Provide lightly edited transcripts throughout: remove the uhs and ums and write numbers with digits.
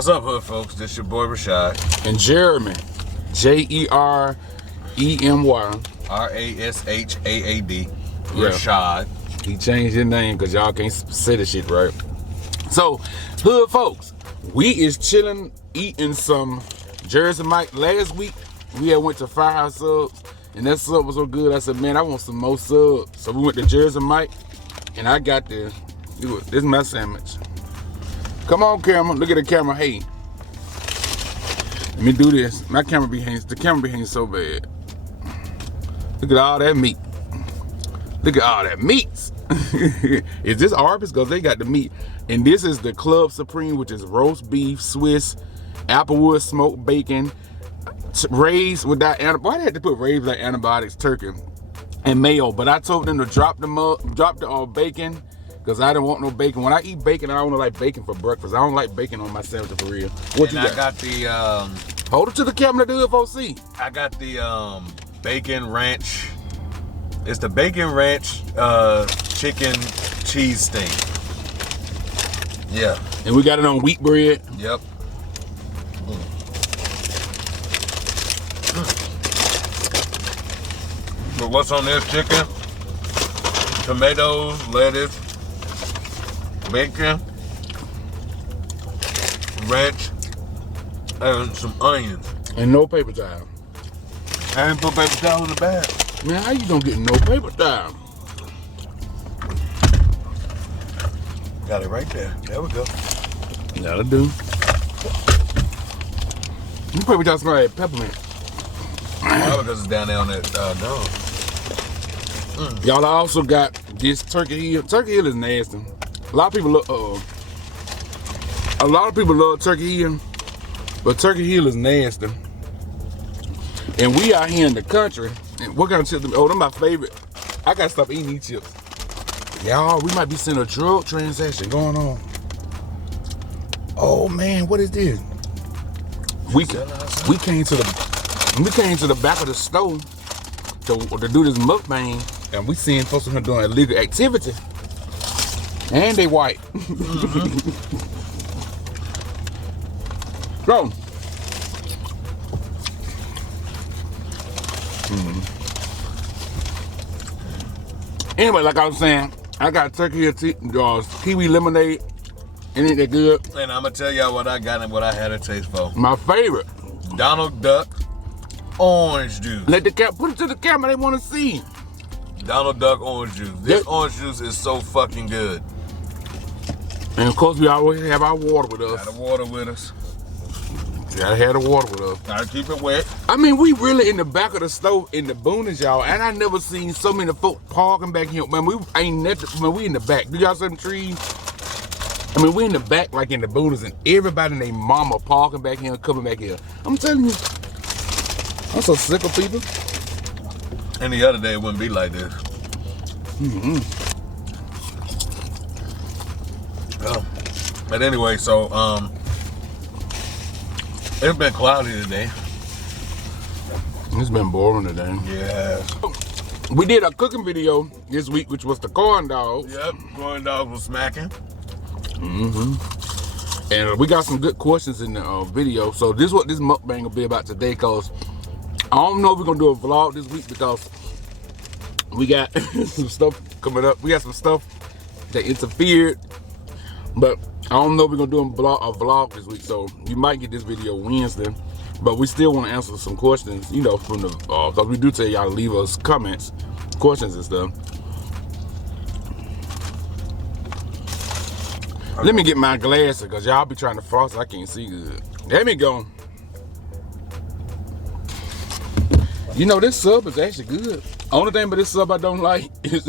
What's up, hood folks? This your boy Rashad. And Jeremy. Jeremy. Rashaad. Rashad. He changed his name because y'all can't say the shit right. So, hood folks, we is chilling, eating some Jersey Mike. Last week, we had went to Firehouse Subs, and that sub was so good, I said, man, I want some more subs. So we went to Jersey Mike, and I got this is my sandwich. Come on, camera. Look at the camera. Hey. Let me do this. The camera be hanging so bad. Look at all that meat. Look at all that meats. Is this Arby's? Because they got the meat. And this is the Club Supreme, which is roast beef, Swiss, applewood smoked bacon, raised without antibiotics. Why they had to put raised without antibiotics, turkey, and mayo? But I told them to drop the bacon, because I don't want no bacon. When I eat bacon, I don't like bacon for breakfast. I don't like bacon on my sandwich for real. What you got? I got the hold it to the camera, the FOC. I got the bacon ranch. It's the bacon ranch chicken cheese steak. Yeah. And we got it on wheat bread. Yep. But what's on this chicken? Tomatoes, lettuce, bacon, ranch, and some onions. And no paper towel. I didn't put paper towel in the bag. Man, how you gonna get no paper towel? Got it right there. There we go. That'll do. You paper towel smell like peppermint. Probably because it's down there on that dome. Y'all also got this Turkey Hill. Turkey Hill is nasty. A lot of people love Turkey Hill, but Turkey Hill is nasty. And we out here in the country, and what kind of chips? Oh, they're my favorite. I gotta stop eating these chips. Y'all, we might be seeing a drug transaction going on. Oh man, what is this? We came to the back of the store to do this mukbang, and we seeing folks in here doing illegal activity. And they white. Go. Anyway, like I was saying, I got turkey kiwi lemonade. Ain't that good? And I'm gonna tell y'all what I got and what I had a taste for. My favorite. Donald Duck orange juice. Put it to the camera, they wanna see. Donald Duck orange juice. This orange juice is so fucking good. And of course, we always have our water with us. Got the water with us. Gotta have the water with us. Gotta keep it wet. I mean, we really in the back of the store in the boonies, y'all. And I never seen so many folk parking back here. Man, we in the back. Do y'all see them trees? I mean, we in the back, like in the boonies, and everybody and their mama parking back here and coming back here. I'm telling you, I'm so sick of people. Any other day, it wouldn't be like this. Well, but anyway, so it's been cloudy today. It's been boring today. Yeah. We did a cooking video this week, which was the corn dog. Yep, corn dog was smacking. And we got some good questions in the video. So this is what this mukbang will be about today, cause I don't know if we're gonna do a vlog this week because we got some stuff coming up. We got some stuff that interfered, but I don't know if we're gonna do a vlog this week. So you might get this video Wednesday, but we still want to answer some questions, you know, from the cause we do tell y'all to leave us comments, questions and stuff. Let me get my glasses because y'all be trying to frost. I can't see good. There we go. You know, this sub is actually good. Only thing but this sub I don't like is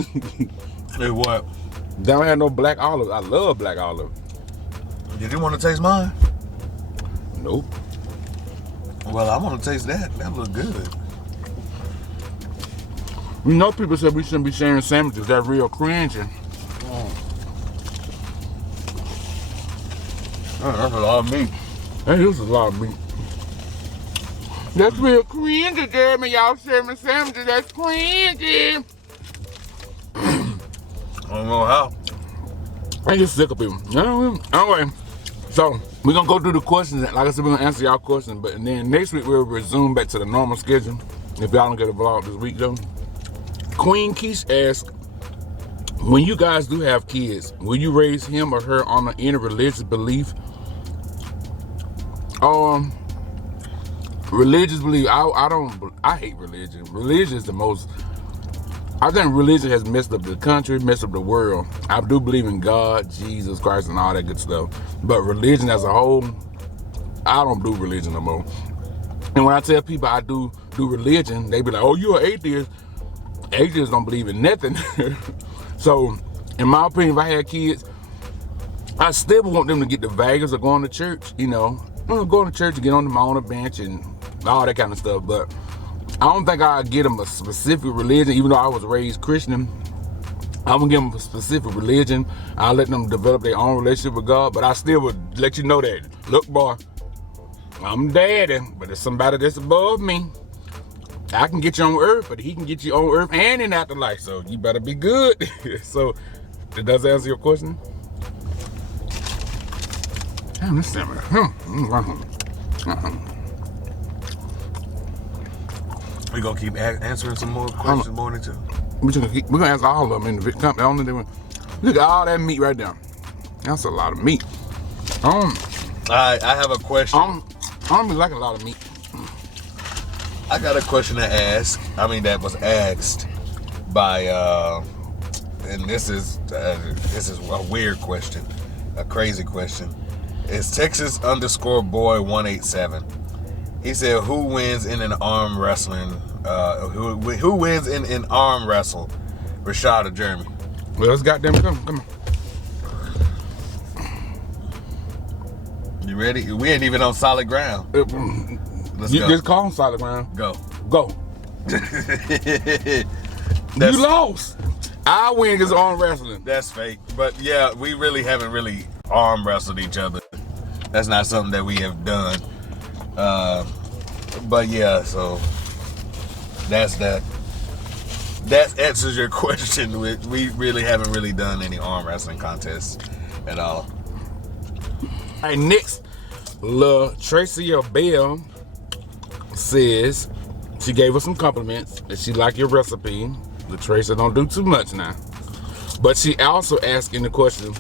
Hey, what? they don't have no black olive. I love black olive. Did you want to taste mine? Nope. Well, I want to taste that. That look good. You know, people said we shouldn't be sharing sandwiches. That's real cringing. That's a lot of meat. That is a lot of meat. That's real cringy, Jeremy. Y'all sharing sandwiches. That's cringy. I don't know how. I just sick of people. Anyway, so We're gonna go through the questions. Like I said, we're gonna answer y'all questions, but and then next week we'll resume back to the normal schedule. If y'all don't get a vlog this week though. Queen Keish asks, when you guys do have kids, will you raise him or her on any religious belief? Religious belief, I hate religion. Religion is the most, I think religion has messed up the country, messed up the world. I do believe in God, Jesus Christ, and all that good stuff. But religion as a whole, I don't do religion no more. And when I tell people I do religion, they be like, oh, you're an atheist. Atheists don't believe in nothing. So, in my opinion, if I had kids, I still want them to get the values of going to church, you know. Going to church and get on the bench and all that kind of stuff. But I don't think I'd get them a specific religion, even though I was raised Christian. I wouldn't give them a specific religion. I'll let them develop their own relationship with God. But I still would let you know that, look, boy, I'm daddy, but there's somebody that's above me. I can get you on earth, but he can get you on earth and in afterlife. So you better be good. So, does that answer your question? Damn, this salmon. We gonna keep answering some more questions more than two. We're gonna answer all of them in the company. Look at all that meat right there. That's a lot of meat. I have a question. I don't be liking a lot of meat. I got a question to ask. That was asked by, and this is a weird question, a crazy question. It's Texas_boy187. He said, "Who wins in an arm wrestling? Who wins in an arm wrestle? Rashad or Jeremy?" Well, let's goddamn come on. You ready? We ain't even on solid ground. Let's go. Just call him solid ground. Go. You lost. I win is arm wrestling. That's fake. But yeah, we really haven't arm wrestled each other. That's not something that we have done. But yeah, so that's that. That answers your question. We really haven't done any arm wrestling contests at all. All right, next, Tracy Bell says she gave us some compliments and she liked your recipe. Tracy don't do too much now. But she also asked in the question,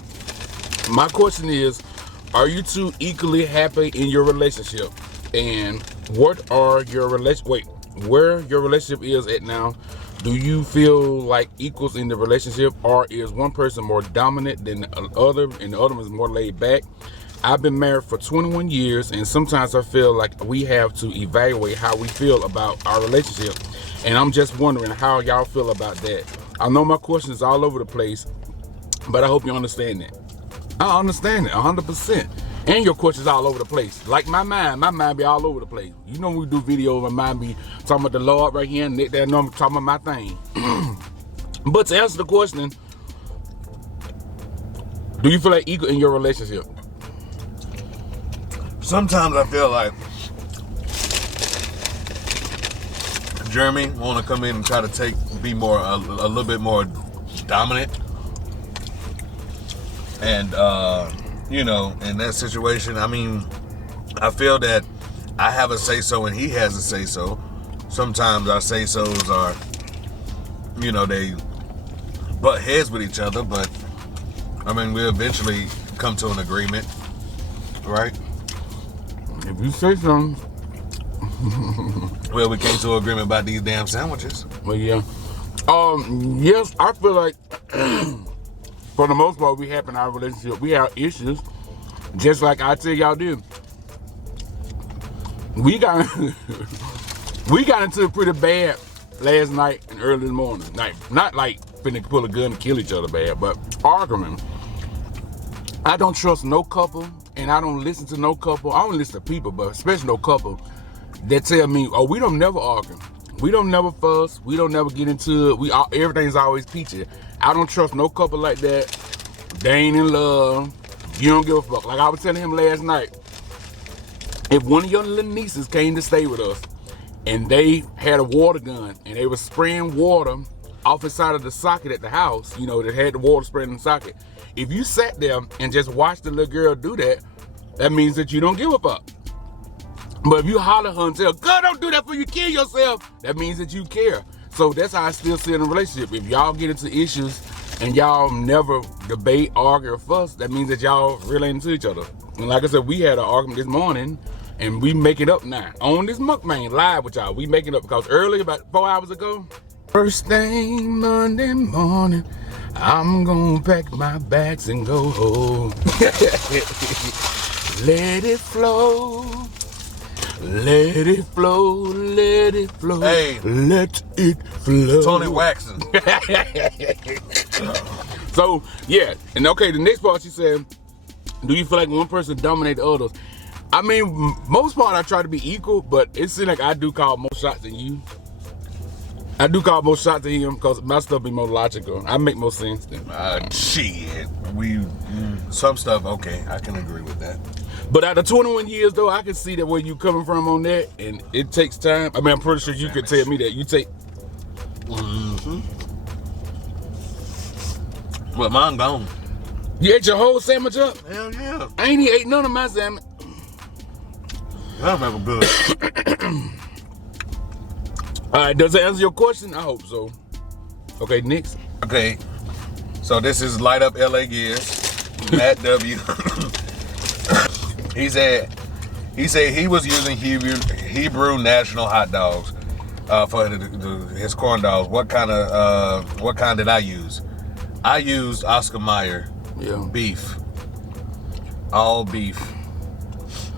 my question is, are you two equally happy in your relationship? And where your relationship is at now? Do you feel like equals in the relationship, or is one person more dominant than the other and the other one is more laid back? I've been married for 21 years, and sometimes I feel like we have to evaluate how we feel about our relationship. And I'm just wondering how y'all feel about that. I know my question is all over the place, but I hope you understand that. I understand it 100%. And your question's all over the place. Like my mind be all over the place. You know when we do videos, my mind be talking about the Lord right here, and they know I'm talking about my thing. But to answer the question, do you feel like equal in your relationship? Sometimes I feel like Jeremy want to come in and try to be more a little bit more dominant, and in that situation, I feel that I have a say so and he has a say so. Sometimes our say so's are, they butt heads with each other, but we eventually come to an agreement, right? If you say something. Well, we came to an agreement about these damn sandwiches. Well, yeah. Yes, I feel like for the most part, we have in our relationship, we have issues, just like I tell y'all do. We got into it pretty bad last night and early in the morning. Not like finna pull a gun and kill each other bad, but arguing. I don't trust no couple, and I don't listen to no couple. I don't listen to people, but especially no couple that tell me, oh, we don't never argue. We don't never fuss. We don't never get into it. Everything's always peachy. I don't trust no couple like that. They ain't in love. You don't give a fuck. Like I was telling him last night, if one of your little nieces came to stay with us and they had a water gun and they were spraying water off the side of the socket at the house, that had the water spraying in the socket. If you sat there and just watched the little girl do that, that means that you don't give a fuck. But if you holler her and tell, girl, don't do that before you kill yourself, that means that you care. So that's how I still see it in a relationship. If y'all get into issues and y'all never debate, argue, or fuss, that means that y'all really into each other. And like I said, we had an argument this morning, and we make it up now. On this MUKBANG live with y'all, we make it up because earlier, about 4 hours ago, first thing Monday morning, I'm gonna pack my bags and go home. Let it flow. Let it flow, let it flow. Hey, let it flow. Tony Waxon. So, yeah. And okay, the next part she said, do you feel like one person dominate the others? I mean, most part I try to be equal, but it seems like I do call more shots than you. I do call more shots than him because my stuff be more logical. I make more sense than Shit. Some stuff, okay, I can agree with that. But after 21 years, though, I can see that where you coming from on that, and it takes time. I mean, I'm pretty sure you could tell me that you take. Well, mine gone. You ate your whole sandwich up? Hell yeah. I ain't even ate none of my sandwich. That was good. All right, does that answer your question? I hope so. Okay, next. Okay, so this is Light Up LA Gears, Matt W. He said he was using Hebrew National hot dogs for his corn dogs. What kind did I use? I used Oscar Mayer. Yeah. Beef. All beef.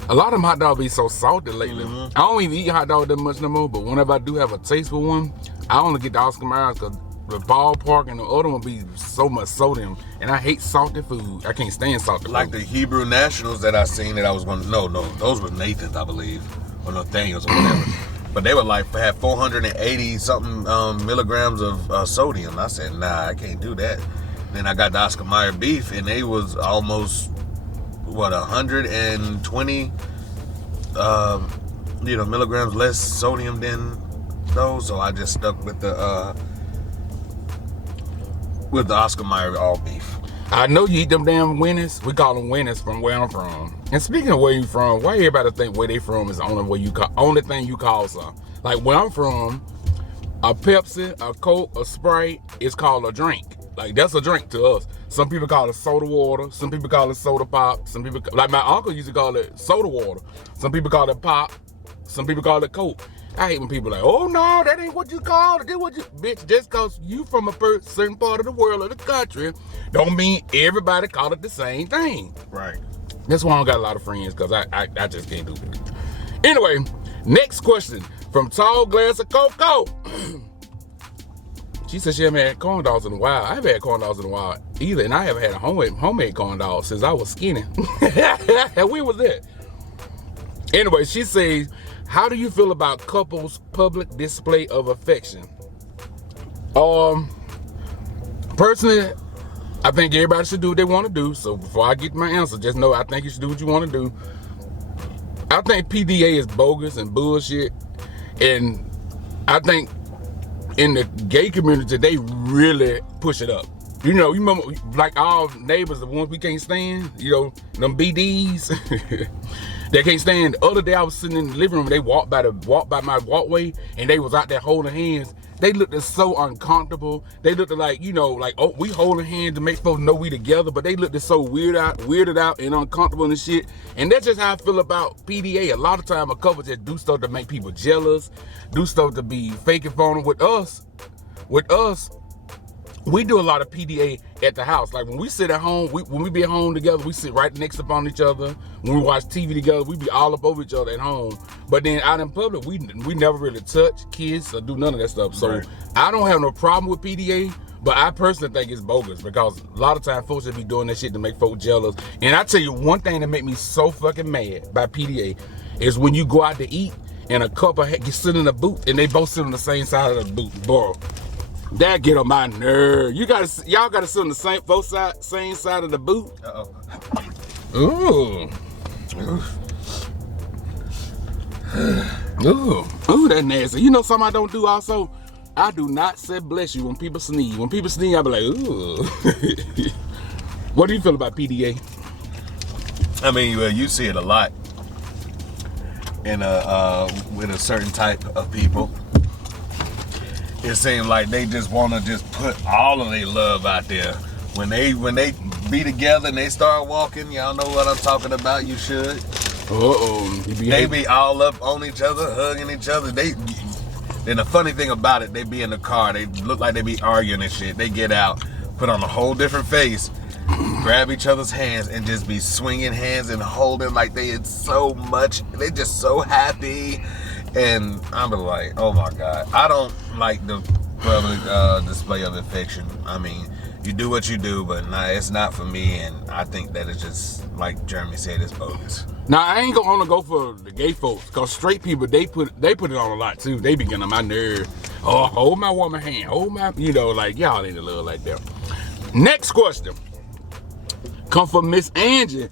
A lot of them hot dogs be so salty lately. I don't even eat hot dogs that much no more, but whenever I do have a taste for one, I only get the Oscar Mayer because the ballpark and the other one be so much sodium, and I hate salty food. I can't stand salty food. Like the Hebrew Nationals that I seen that I was going to, no, those were Nathan's, I believe, or Nathaniel's or whatever. But they were like, had 480 something milligrams of sodium. I said, nah, I can't do that. Then I got the Oscar Mayer beef, and they was almost, 120 milligrams less sodium than those. So I just stuck with the Oscar Mayer all beef. I know you eat them damn winners. We call them winners from where I'm from. And speaking of where you from, why everybody think where they from is the only thing you call something? Like where I'm from, a Pepsi, a Coke, a Sprite is called a drink. Like that's a drink to us. Some people call it soda water. Some people call it soda pop. Some people, like my uncle used to call it soda water. Some people call it pop. Some people call it Coke. I hate when people are like, oh no, that ain't what you call it. That what you, bitch, just cause you from a certain part of the world or the country, don't mean everybody call it the same thing. Right. That's why I don't got a lot of friends, cause I just can't do it. Anyway, next question from Tall Glass of Cocoa. She said she haven't had corn dogs in a while. I haven't had corn dogs in a while either, and I haven't had a homemade corn dog since I was skinny. When was that? Anyway, she says, how do you feel about couples' public display of affection? Personally, I think everybody should do what they want to do. So before I get my answer, just know I think you should do what you want to do. I think PDA is bogus and bullshit, and I think in the gay community, they really push it up. You remember, like our neighbors, the ones we can't stand, them BDs, they can't stand. The other day I was sitting in the living room, and they walked by my walkway, and they was out there holding hands. They looked so uncomfortable. They looked like, oh, we holding hands to make folks know we together, but they looked so weirded out and uncomfortable and shit. And that's just how I feel about PDA. A lot of time a couple just do stuff to make people jealous, do stuff to be faking phone with us. We do a lot of PDA at the house. Like when we sit at home, when we be at home together, we sit right next up on each other. When we watch TV together, we be all up over each other at home. But then out in public, we never really touch, kiss, or do none of that stuff. So right. I don't have no problem with PDA, but I personally think it's bogus because a lot of times folks just be doing that shit to make folks jealous. And I tell you one thing that make me so fucking mad by PDA is when you go out to eat and a couple sit in a booth and they both sit on the same side of the booth, bro. That get on my nerve. Y'all gotta sit on the same side of the booth. Ooh. Ooh, that's nasty. You know something I don't do also? I do not say bless you when people sneeze. When people sneeze, I be like, ooh. What do you feel about PDA? I mean, well, you see it a lot in with a certain type of people. It seems like they just want to just put all of their love out there. When they be together and they start walking, y'all know what I'm talking about. You should. They be all up on each other, hugging each other. And the funny thing about it, they be in the car. They look like they be arguing and shit. They get out, put on a whole different face, grab each other's hands, and just be swinging hands and holding like it's so much. They just so happy. And I'm like, oh my God. I don't like the public display of affection. I mean, you do what you do, but nah, it's not for me. And I think that it's just, like Jeremy said, it's bogus. Now, I ain't gonna go for the gay folks, because straight people, they put it on a lot too. They be getting on my nerve. Oh, hold my woman hand. Hold my, like, y'all ain't in love like that. Next question come from Miss Angie.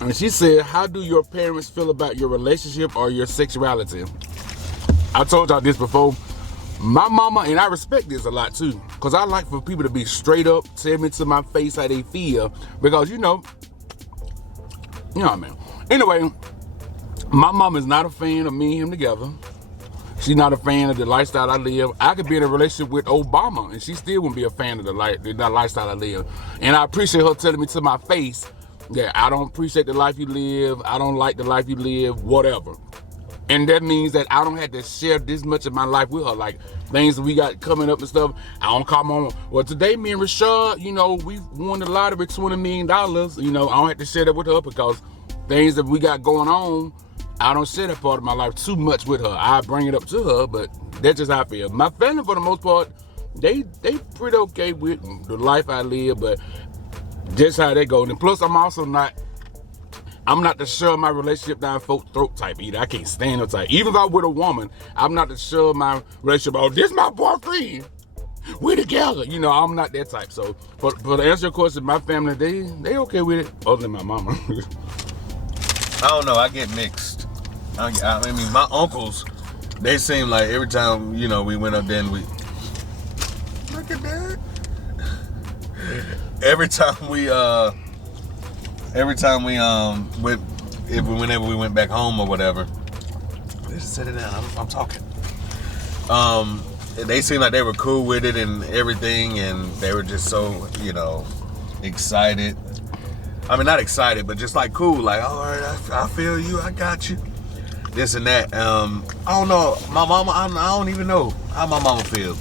And she said, how do your parents feel about your relationship or your sexuality? I told y'all this before. My mama, and I respect this a lot too, because I like for people to be straight up, tell me to my face how they feel, because you know what I mean. Anyway, my mom is not a fan of me and him together. She's not a fan of the lifestyle I live. I could be in a relationship with Obama and she still wouldn't be a fan of the lifestyle I live. And I appreciate her telling me to my face that I don't appreciate the life you live, I don't like the life you live, whatever. And that means that I don't have to share this much of my life with her, like things that we got coming up and stuff. I don't call my mom. Well, today me and Rashad, we won the lottery, $20 million. I don't have to share that with her because things that we got going on, I don't share that part of my life too much with her. I bring it up to her, but that's just how I feel. My family, for the most part, they pretty okay with the life I live, but just how they go. And plus, I'm not the shove my relationship down folks' throat type either. I can't stand no type. Even if I'm with a woman, I'm not the shove my relationship, oh, this my boyfriend, we together. I'm not that type. So, but to answer your question, my family, they okay with it, other than my mama. I don't know, I get mixed. I mean, my uncles, they seem like every time, we went up there and we, look at that. Whenever we went back home or whatever, just sit it down. I'm talking. They seemed like they were cool with it and everything, and they were just so excited. I mean, not excited, but just like cool. Like, all right, I feel you. I got you. This and that. I don't know. My mama. I don't even know how my mama feels.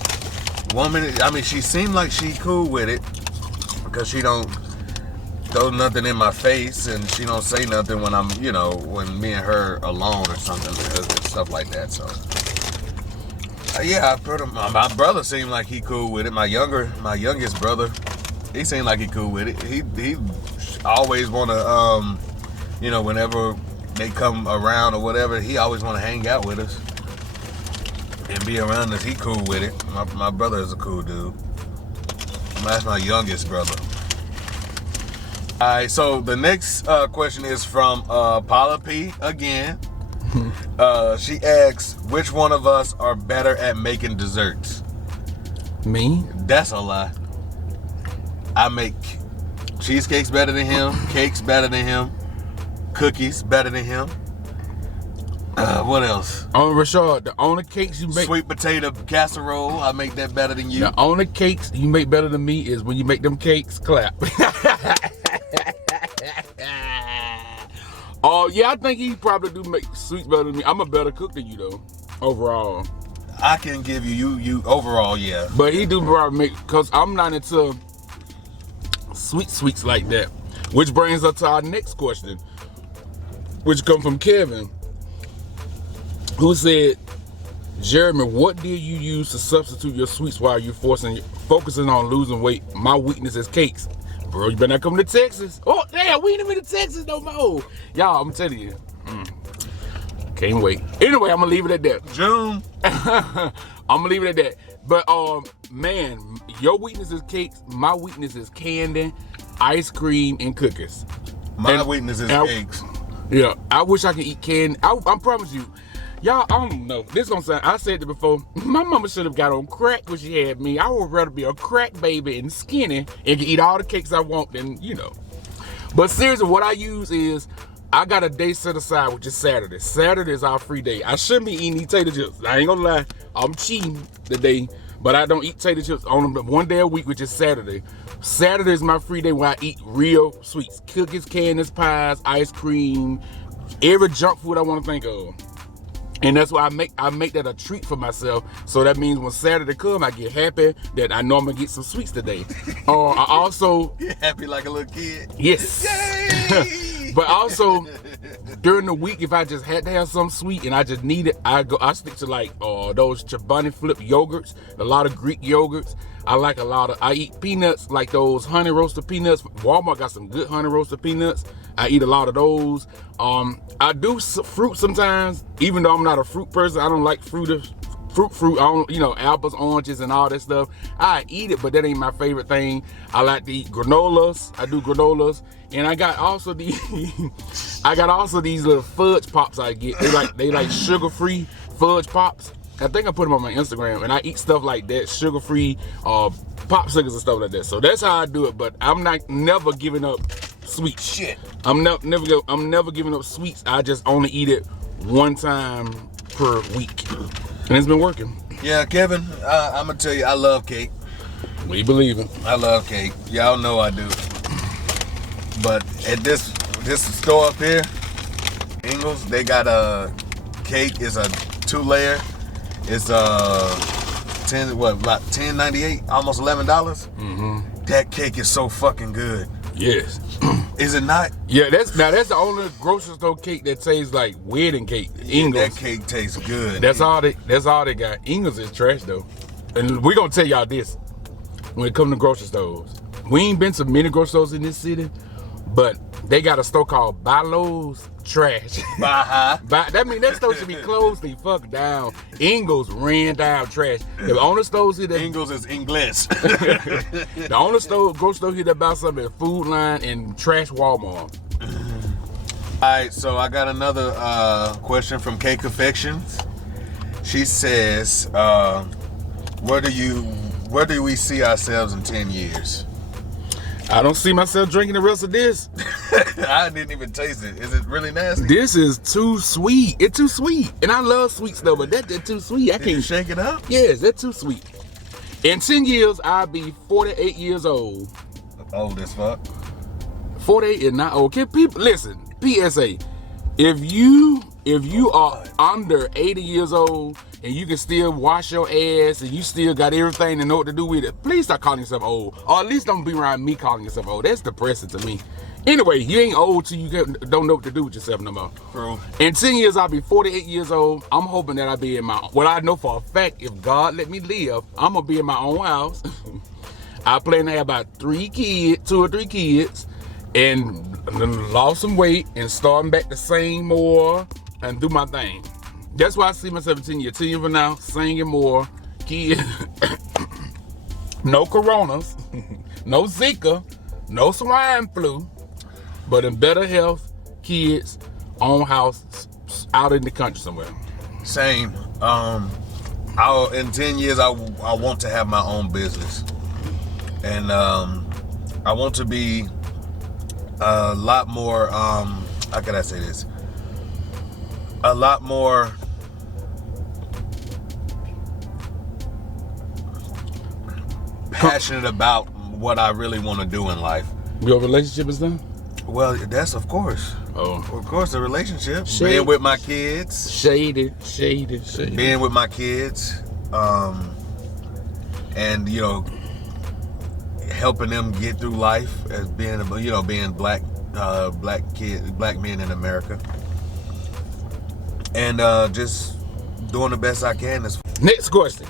One minute, I mean, she seemed like she cool with it because she don't throw nothing in my face and she don't say nothing when I'm, when me and her alone or something, stuff like that. So, yeah, I've heard of my brother seemed like he cool with it. My youngest brother, he seemed like he cool with it. He always want to, whenever they come around or whatever, he always want to hang out with us and be around us. He cool with it. My brother is a cool dude. That's my youngest brother. All right, so the next question is from Paula P. again. She asks, which one of us are better at making desserts? Me? That's a lie. I make cheesecakes better than him, cakes better than him, cookies better than him. What else? Rashad, the only cakes you make... Sweet potato casserole, I make that better than you. The only cakes you make better than me is when you make them cakes clap. Oh, yeah, I think he probably do make sweets better than me. I'm a better cook than you, though, overall. I can give you overall, yeah. But he do probably make... Because I'm not into sweets like that. Which brings us to our next question, which come from Kevin, who said, Jeremy, what did you use to substitute your sweets while you're focusing on losing weight? My weakness is cakes. Bro, you better not come to Texas. Oh, damn, we ain't even to Texas no more. Y'all, I'm telling you. Can't wait. Anyway, I'm going to leave it at that. June. I'm going to leave it at that. But, man, your weakness is cakes. My weakness is candy, ice cream, and cookies. My weakness is cakes. Yeah, I wish I could eat candy. I promise you. Y'all, I don't know. This gonna sound, I said it before. My mama should have got on crack when she had me. I would rather be a crack baby and skinny and can eat all the cakes I want than, But seriously, what I use is I got a day set aside, which is Saturday. Saturday is our free day. I shouldn't be eating these tater chips. I ain't gonna lie. I'm cheating today, but I don't eat tater chips on them one day a week, which is Saturday. Saturday is my free day where I eat real sweets. Cookies, candies, pies, ice cream, every junk food I want to think of. And that's why I make that a treat for myself. So that means when Saturday come, I get happy that I know I'm gonna get some sweets today. I also get happy like a little kid. Yes. Yay! But also during the week, if I just had to have something sweet and I just need it, I stick to like those Chobani Flip yogurts, a lot of Greek yogurts. I eat peanuts, like those honey roasted peanuts. Walmart got some good honey roasted peanuts. I eat a lot of those. I do fruit sometimes, even though I'm not a fruit person. I don't like fruit. I don't, apples, oranges, and all that stuff. I eat it, but that ain't my favorite thing. I like to eat granolas. I do granolas, and I got also these little fudge pops I get. They like sugar-free fudge pops. I think I put them on my Instagram, and I eat stuff like that, sugar-free popsicles and stuff like that. So that's how I do it. But I'm never giving up sweets. Shit. I'm never giving up sweets. I just only eat it one time per week, and it's been working. Yeah, Kevin, I'm gonna tell you, I love cake. We believe it. I love cake. Y'all know I do. But at this store up here, Ingles, they got a cake. It's a 2-layer. It's $10.98, almost $11. Mm-hmm. That cake is so fucking good. Yes. Is it not? Yeah, that's the only grocery store cake that tastes like wedding cake. Ingles. That cake tastes good. That's all they got. Ingles is trash though. And we're gonna tell y'all this when it comes to grocery stores. We ain't been to many grocery stores in this city, but they got a store called Lowe's. Trash. That mean that store should be closed the fuck down. Ingles ran down trash. The only stores here that Ingles is English. the only grocery store here that about something is Food Line and trash Walmart. Alright, so I got another question from K Confections. She says, where do we see ourselves in 10 years? I don't see myself drinking the rest of this. I didn't even taste it. Is it really nasty? This is too sweet. It's too sweet. And I love sweets though, but that's too sweet. I can't shake it up. Yes, that's too sweet. In 10 years, I'll be 48 years old. Old as fuck. 48 is not old. Can people listen? PSA. If you are under 80 years old and you can still wash your ass and you still got everything to know what to do with it, please stop calling yourself old. Or at least don't be around me calling yourself old. That's depressing to me. Anyway, you ain't old till you don't know what to do with yourself no more. Bro. In 10 years, I'll be 48 years old. I'm hoping that I'll be in my, well, I know for a fact, if God let me live, I'm going to be in my own house. I plan to have about 2 or 3 kids, and lost some weight and starting back to sing more and do my thing. That's why I see myself in 10 years. 10 years from now, singing more, kids, no coronas, no Zika, no swine flu, but in better health, kids, own house, out in the country somewhere. Same. In 10 years, I want to have my own business. And I want to be a lot more, how can I say this? A lot more passionate about what I really want to do in life. Your relationship is done? Well, that's of course. Oh. Of course, the relationship. Shady. Being with my kids. Shady. Being with my kids. And, helping them get through life as being black men in America. And just doing the best I can. Next question.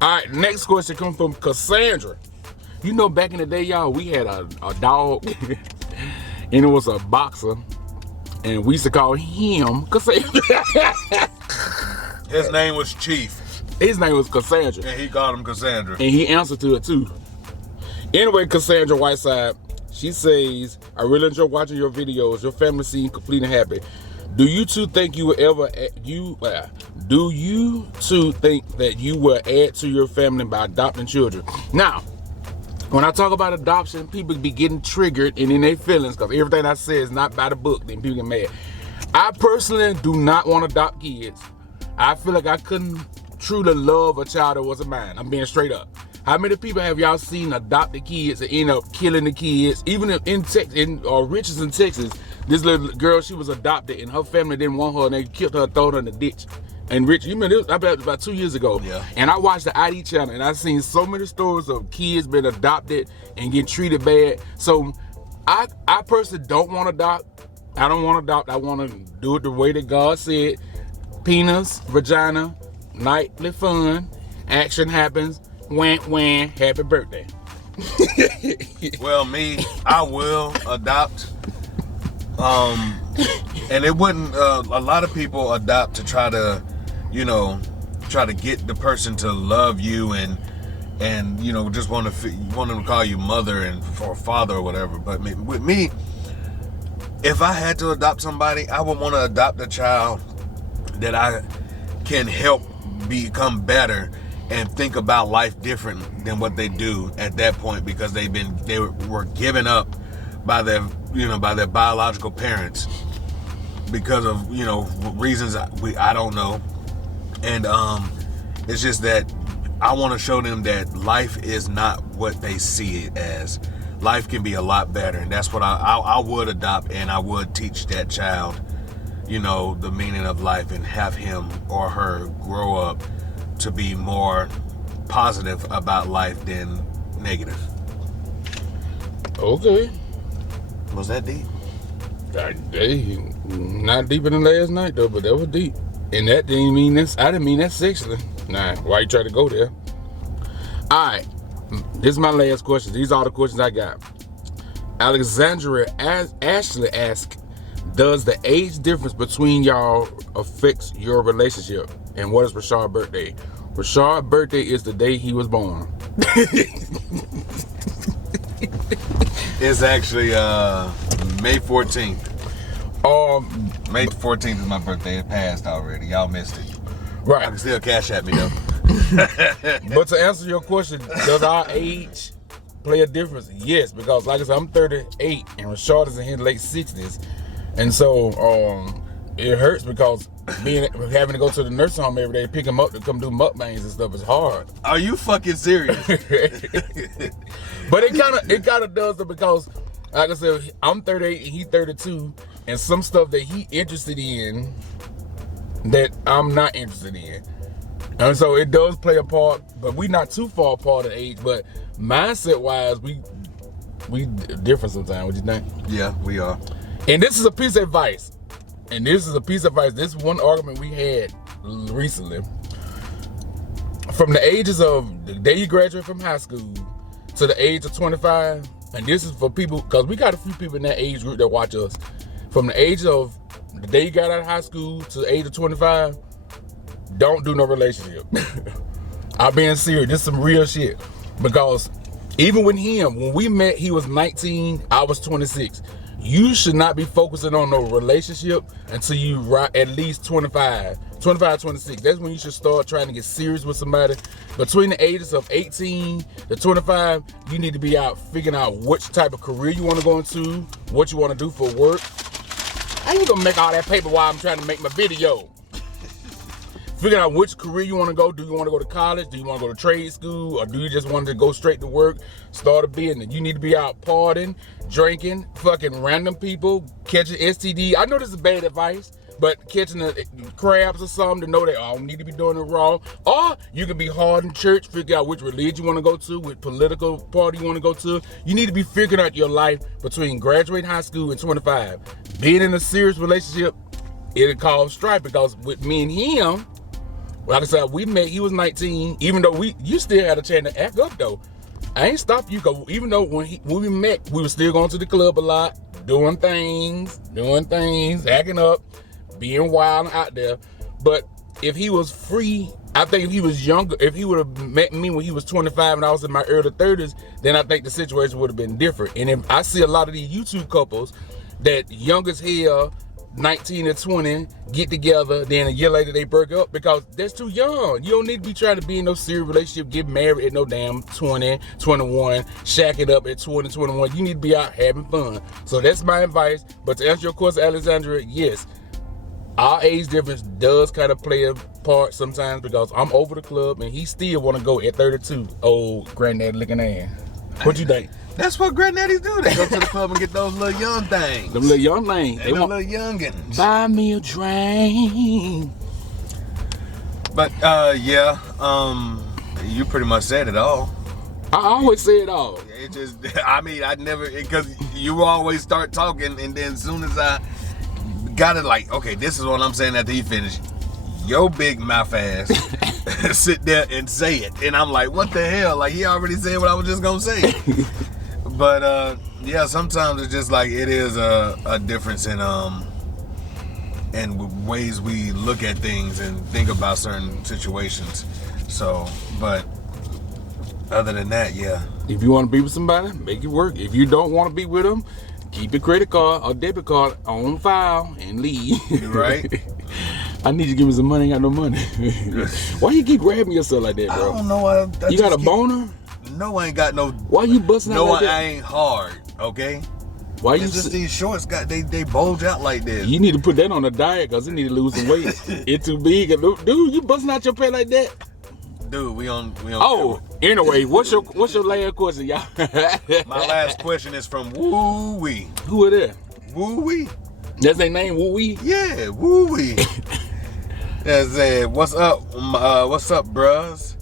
All right, next question comes from Cassandra. You know, back in the day, y'all, we had a dog, and it was a boxer, and we used to call him Cassandra. His name was Chief. His name was Cassandra. And he called him Cassandra. And he answered to it, too. Anyway, Cassandra Whiteside, she says, I really enjoy watching your videos. Your family seems complete and happy. Do you two think that you will add to your family by adopting children? Now, When I talk about adoption, people be getting triggered and in their feelings because everything I say is not by the book. Then people get mad. I personally do not want to adopt kids. I feel like I couldn't truly love a child that wasn't mine. I'm being straight up. How many people have y'all seen adopted kids and end up killing the kids? Even in Richardson, Texas, this little girl, she was adopted and her family didn't want her and they killed her, thrown her in the ditch. And Rich, you remember this? I bet it was about 2 years ago. Yeah. And I watched the ID channel and I seen so many stories of kids being adopted and getting treated bad. So I personally don't want to adopt. I don't want to adopt. I want to do it the way that God said. Penis, vagina, nightly fun, action happens, wham, happy birthday. Well, me, I will adopt. And it wouldn't, a lot of people adopt to try to, try to get the person to love you and just want them to call you mother and or father or whatever. But with me, if I had to adopt somebody, I would want to adopt a child that I can help become better and think about life different than what they do at that point, because they were given up by their biological parents because of reasons I don't know. And it's just that I want to show them that life is not what they see it as. Life can be a lot better, and that's what I would adopt, and I would teach that child the meaning of life and have him or her grow up to be more positive about life than negative. Okay. Was that deep? Not deeper than last night though, but that was deep. And that didn't mean this. I didn't mean that sexually. Nah, why you try to go there? Alright. This is my last question. These are the questions I got. Alexandria Ashley asked, does the age difference between y'all affects your relationship? And what is Rashad's birthday? Rashad's birthday is the day he was born. It's actually May 14th. May 14th is my birthday. It passed already. Y'all missed it. Right. I can still cash at me though. But to answer your question, does our age play a difference? Yes, because like I said, I'm 38 and Rashad is in his late 60s. And so it hurts because having to go to the nursing home every day, pick him up to come do mukbangs and stuff is hard. Are you fucking serious? But it kind of does though, because like I said, I'm 38 and he's 32, and some stuff that he interested in that I'm not interested in. And so it does play a part, but we not too far apart in age, but mindset wise, we different sometimes. What you think? Yeah, we are. And this is a piece of advice. This is one argument we had recently. From the ages of the day you graduate from high school to the age of 25, and this is for people, because we got a few people in that age group that watch us. From the age of the day you got out of high school to the age of 25, don't do no relationship. I'm being serious. This is some real shit. Because even with him, when we met, he was 19, I was 26. You should not be focusing on no relationship until you at least 25, 26. That's when you should start trying to get serious with somebody. Between the ages of 18 to 25, you need to be out figuring out which type of career you want to go into, what you want to do for work. How you gonna make all that paper while I'm trying to make my video? Figuring out which career you want to go. Do you want to go to college? Do you want to go to trade school? Or do you just want to go straight to work, start a business? You need to be out partying, drinking, fucking random people, catching STD. I know this is bad advice, but catching the crabs or something to know that I don't need to be doing it wrong. Or you can be hard in church, figure out which religion you want to go to, which political party you want to go to. You need to be figuring out your life between graduating high school and 25. Being in a serious relationship, it'll cause strife, because with me and him, like I said, we met, he was 19, even though you still had a chance to act up though. I ain't stopped you, because even though when we met, we were still going to the club a lot, doing things, acting up, being wild out there. But if he was free, I think if he was younger, if he would have met me when he was 25 and I was in my early 30s, then I think the situation would have been different. And if I see a lot of these YouTube couples that young as hell, 19 or 20 get together, then a year later they break up because that's too young. You don't need to be trying to be in no serious relationship, get married at no damn 20, 21, shacking up at 20, 21. You need to be out having fun. So that's my advice. But to answer your question, Alexandra, yes, our age difference does kind of play a part sometimes because I'm over the club and he still want to go at 32. Old granddad looking ass. What you think? That's what granddaddies do. They go to the club and get those little young things. Them little young things. They want little youngins. Buy me a drink. But yeah, you pretty much said it all. I always say it all. It just, I mean, I never, because you always start talking, and then as soon as I got it, like, okay, this is what I'm saying after he finished. Your big mouth ass sit there and say it, and I'm like, what the hell? Like, he already said what I was just gonna say. But yeah, sometimes it's just like it is a difference in ways we look at things and think about certain situations. So, but other than that, yeah. If you want to be with somebody, make it work. If you don't want to be with them, keep your credit card or debit card on file and leave. Right? I need you to give me some money. I ain't got no money. Why you keep grabbing yourself like that, bro? I don't know. You got a boner? No, I ain't got no. Why you busting out like that? No, I ain't hard. Okay. Why you it's just these shorts they bulge out like this. You need to put that on a diet because you need to lose some weight. It's too big. Dude, you busting out your pants like that? Dude, we on. Oh, anyway, what's your last question, y'all? My last question is from Woo Wee. Who are that? Woo Wee. That's their name, Woo Wee? Yeah, Woo Wee. That said, what's up? What's up, bruhs?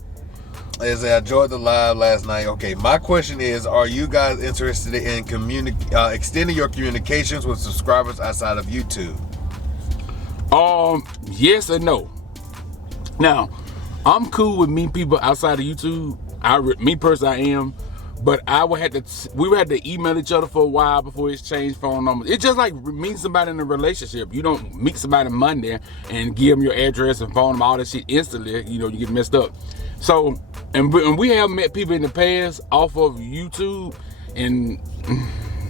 As I enjoyed the live last night. Okay, my question is, are you guys interested in extending your communications with subscribers outside of YouTube? Yes and no. Now, I'm cool with meeting people outside of YouTube. Me personally, I am. But we would have to email each other for a while before it's changed phone numbers. It's just like meeting somebody in a relationship. You don't meet somebody Monday and give them your address and phone number, all that shit instantly. You know, you get messed up. So, and we have met people in the past off of YouTube, and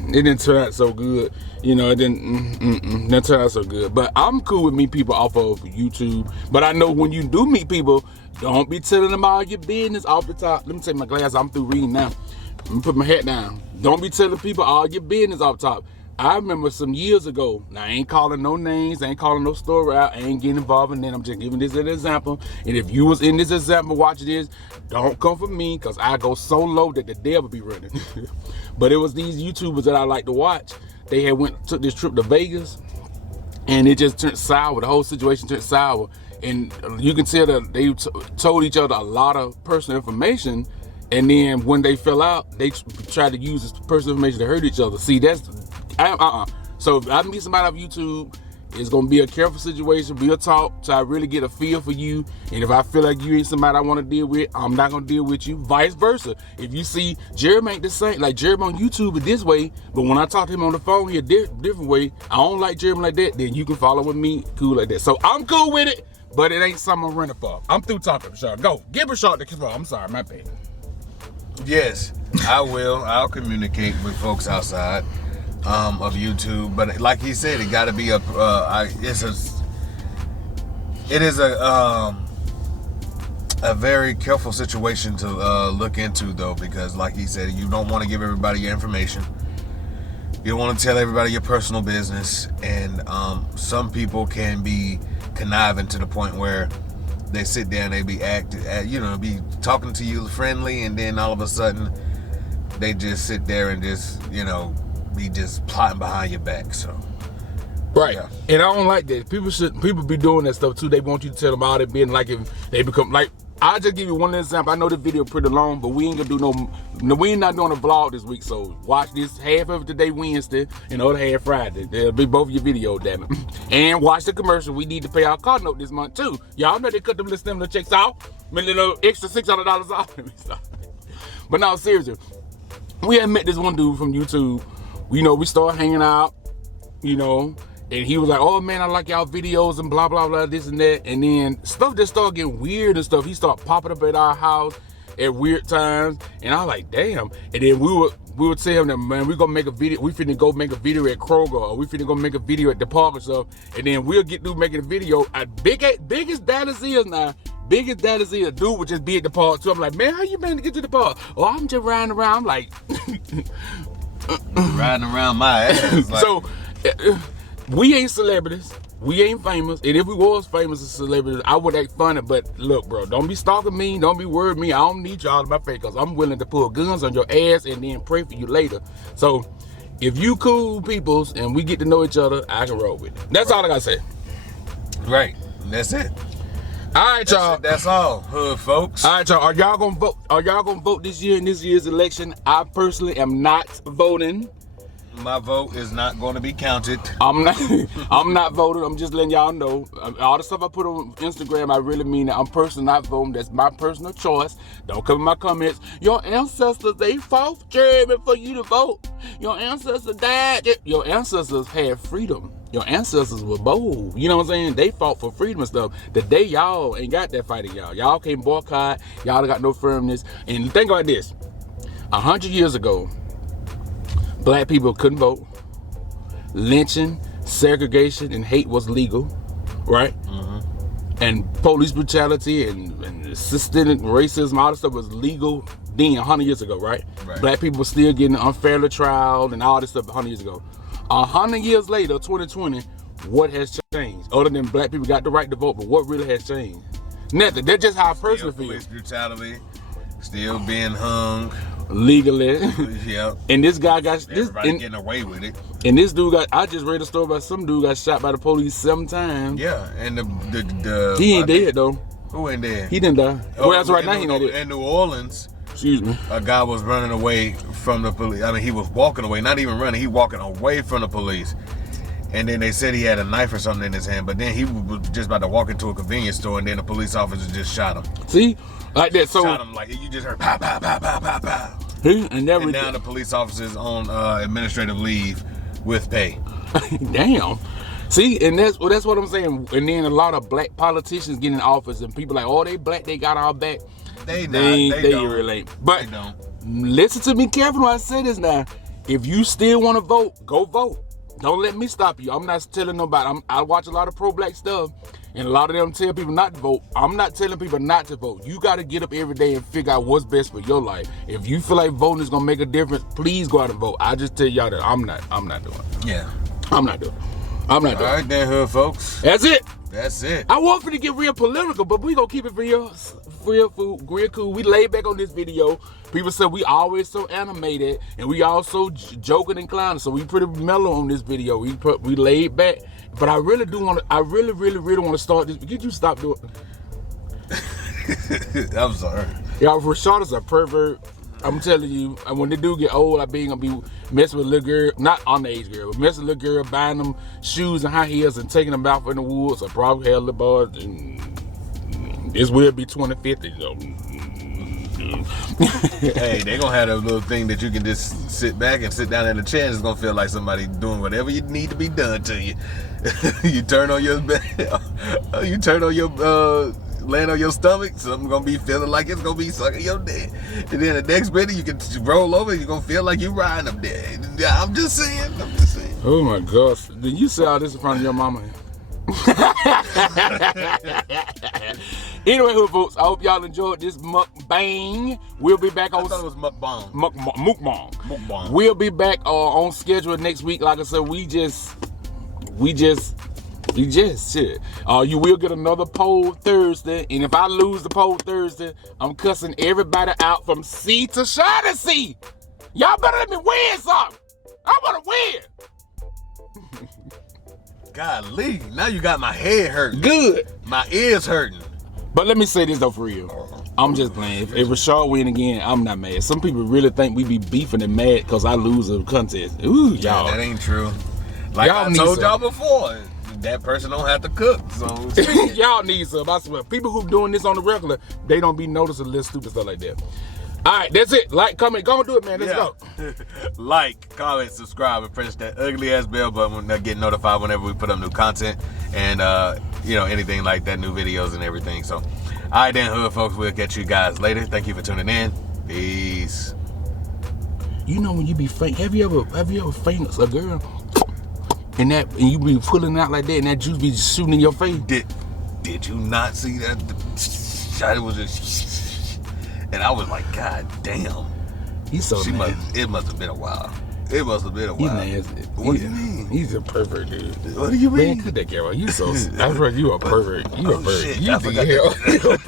it didn't turn out so good. You know, it didn't turn out so good. But I'm cool with meeting people off of YouTube. But I know when you do meet people, don't be telling them all your business off the top. Let me take my glasses. I'm through reading now. Let me put my hat down. Don't be telling people all your business off the top. I remember some years ago, now I ain't calling no names, I ain't calling no story out, I ain't getting involved in that. I'm just giving this as an example. And if you was in this example watching this, don't come for me, because I go so low that the devil be running. But it was these YouTubers that I like to watch. They had took this trip to Vegas, and it just turned sour. The whole situation turned sour. And you can tell that they told each other a lot of personal information, and then when they fell out, they tried to use this personal information to hurt each other. See, that's So if I meet somebody off YouTube, it's gonna be a careful situation, be a talk, so I really get a feel for you. And if I feel like you ain't somebody I want to deal with, I'm not gonna deal with you. Vice versa. If you see Jeremy ain't the same, like Jeremy on YouTube is this way, but when I talk to him on the phone, he a different way. I don't like Jeremy like that. Then you can follow with me, cool like that. So I'm cool with it, but it ain't something I'm running for. I'm through talking, Rashad. Go, give Rashad the control. I'm sorry, my bad. Yes, I will. I'll communicate with folks outside of YouTube, but like he said, it got to be it is a very careful situation to look into, though, because like he said, you don't want to give everybody your information. You don't want to tell everybody your personal business, and some people can be conniving to the point where they sit there and they be be talking to you friendly, and then all of a sudden they just sit there and just be just plotting behind your back. So right, yeah. And I don't like that. People be doing that stuff too. They want you to tell them all their business, like if they become like. I'll just give you one example. I know the video pretty long, but we ain't gonna do we ain't not doing a vlog this week, so watch this half of it today Wednesday and the other half Friday. They'll be both your videos, damn it. And watch the commercial. We need to pay our car note this month too. Y'all know they cut them little stimulus checks off, little extra $600 off. But no, seriously, we had met this one dude from YouTube. We started hanging out, and he was like, oh man, I like y'all videos and blah, blah, blah, this and that. And then stuff just started getting weird and stuff. He started popping up at our house at weird times. And I was like, damn. And then we would tell them, man, we gonna make a video. We finna go make a video at Kroger, or we finna go make a video at the park or stuff, and then we'll get through making a video. Biggest that is now. Biggest that is dude would just be at the park too. I'm like, man, how you been to get to the park? Oh, I'm just riding around. I'm like, riding around my ass. Like, so we ain't celebrities. We ain't famous, and if we was famous as celebrities, I would act funny. But look, bro, don't be stalking me, don't be worried me. I don't need y'all in my face, because I'm willing to pull guns on your ass and then pray for you later. So if you cool peoples and we get to know each other, I can roll with it. That's all I gotta say. Right, that's it. All right, y'all. That's all, hood folks. All right, y'all. Are y'all gonna vote? Are y'all gonna vote this year in this year's election? I personally am not voting. My vote is not going to be counted. I'm not voting. I'm just letting y'all know. All the stuff I put on Instagram, I really mean it. I'm personally not voting. That's my personal choice. Don't come in my comments. Your ancestors, they fought, Jeremy, for you to vote. Your ancestors died. Your ancestors had freedom. Your ancestors were bold. You know what I'm saying? They fought for freedom and stuff. Today, y'all ain't got that fight in y'all. Y'all can't boycott. Y'all got no firmness. And think about this. 100 years ago, Black people couldn't vote. Lynching, segregation, and hate was legal, right? Mm-hmm. And police brutality and systemic racism, all this stuff was legal then 100 years ago, right? Black people were still getting unfairly trialed and all this stuff 100 years ago. 100 years later, 2020, what has changed? Other than black people got the right to vote, but what really has changed? Nothing. That's just how I personally feel. Police brutality, still being hung. Legally. Yep. And this guy got everybody getting away with it. And this dude I just read a story about some dude got shot by the police 7 times. Yeah, and the he ain't dead though. Who ain't dead? He didn't die. Oh, well, that's right now he not dead. In New Orleans, excuse me, a guy was running away from the police. I mean, he was walking away, not even running. He walking away from the police. And then they said he had a knife or something in his hand, but then he was just about to walk into a convenience store, and then the police officer just shot him. See, like that. So shot him like you just heard pow pow pow pow pow pow. And now the police officer's on administrative leave with pay. Damn. See, and that's what I'm saying. And then a lot of black politicians get in office, and people like, oh, they black, they got our back. They don't relate. But they don't. Listen to me carefully when I say this now. If you still want to vote, go vote. Don't let me stop you. I'm not telling nobody. I watch a lot of pro-black stuff, and a lot of them tell people not to vote. I'm not telling people not to vote. You got to get up every day and figure out what's best for your life. If you feel like voting is gonna make a difference, please go out and vote. I just tell y'all that I'm not doing it. Yeah. I'm not doing it. All right then, hood folks. That's it. That's it. I want for to get real political, but we gonna keep it real cool. We laid back on this video. People said we always so animated, and we also joking and clowning, so we pretty mellow on this video. We laid back, but I really want to start this. Could you stop doing? I'm sorry. Y'all, Rashad is a pervert. I'm telling you, when the dude get old, I be gonna be messing with a little girl, not underage girl, but messing with a little girl, buying them shoes and high heels and taking them out in the woods. I probably have little boys, and this will be 2050. Hey, they gonna have a little thing that you can just sit back and sit down in the chair, and it's gonna feel like somebody doing whatever you need to be done to you. You turn on your land on your stomach, something gonna be feeling like it's gonna be sucking your dick. And then the next minute you can roll over, you're gonna feel like you're riding up there. I'm just saying. Oh my gosh. Did you say all this in front of your mama? Anyway, hood folks, I hope y'all enjoyed this mukbang. We'll be back on. I thought it was mukbang. Mukbang. We'll be back on schedule next week. Like I said, we just shit. You will get another poll Thursday, and if I lose the poll Thursday, I'm cussing everybody out from C to C. Y'all better let me win something. I want to win. Golly, now you got my head hurting. Good. My ears hurting. But let me say this though, for real. I'm just playing. If Rashad win again, I'm not mad. Some people really think we be beefing and mad because I lose a contest. Ooh, y'all. That ain't true. Like I told y'all before, that person don't have to cook. So y'all need some. I swear. People who doing this on the regular, they don't be noticing little stupid stuff like that. All right, that's it. Like, comment, go and do it, man. Let's go. Like, comment, subscribe, and press that ugly ass bell button to get notified whenever we put up new content and anything like that, new videos and everything. So, all right then, hood folks, we'll catch you guys later. Thank you for tuning in. Peace. you know when you be faint, have you ever fainted a girl and you be pulling out like that and that juice be shooting in your face? Did you not see that? It was just, and I was like, God damn. He's so nasty. It must have been a while. It must have been a while. He's nasty. What do you mean? He's a pervert, dude. What do you mean? Man, cut that camera. You so. I heard you a pervert. You a pervert. Shit, You I think forgot you a pervert.